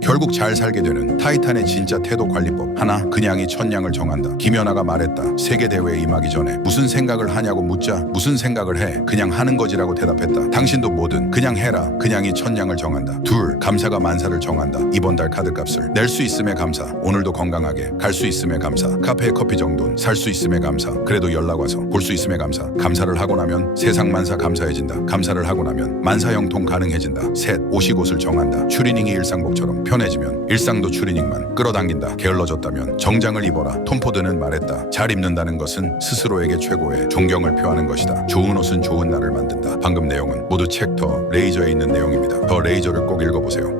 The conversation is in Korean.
결국 잘 살게 되는 타이탄의 진짜 태도 관리법. 하나, 그냥이 천냥을 정한다. 김연아가 말했다. 세계대회에 임하기 전에 무슨 생각을 하냐고 묻자 무슨 생각을 해? 그냥 하는 거지라고 대답했다. 당신도 뭐든 그냥 해라. 그냥이 천냥을 정한다. 둘, 감사가 만사를 정한다. 이번 달 카드값을 낼 수 있음에 감사. 오늘도 건강하게 갈 수 있음에 감사. 카페에 커피 정도는 살 수 있음에 감사. 그래도 연락 와서 볼 수 있음에 감사. 감사를 하고 나면 세상 만사 감사해진다. 감사를 하고 나면 만사형통 가능해진다. 셋, 옷이 곳을 정한다. 추리닝이 일상복처럼 편해지면 일상도 추리닝만 끌어당긴다. 게을러졌다면 정장을 입어라. 톰포드는 말했다. 잘 입는다는 것은 스스로에게 최고의 존경을 표하는 것이다. 좋은 옷은 좋은 날을 만든다. 방금 내용은 모두 책 더 레이저에 있는 내용입니다. 더 레이저를 꼭 읽어보세요.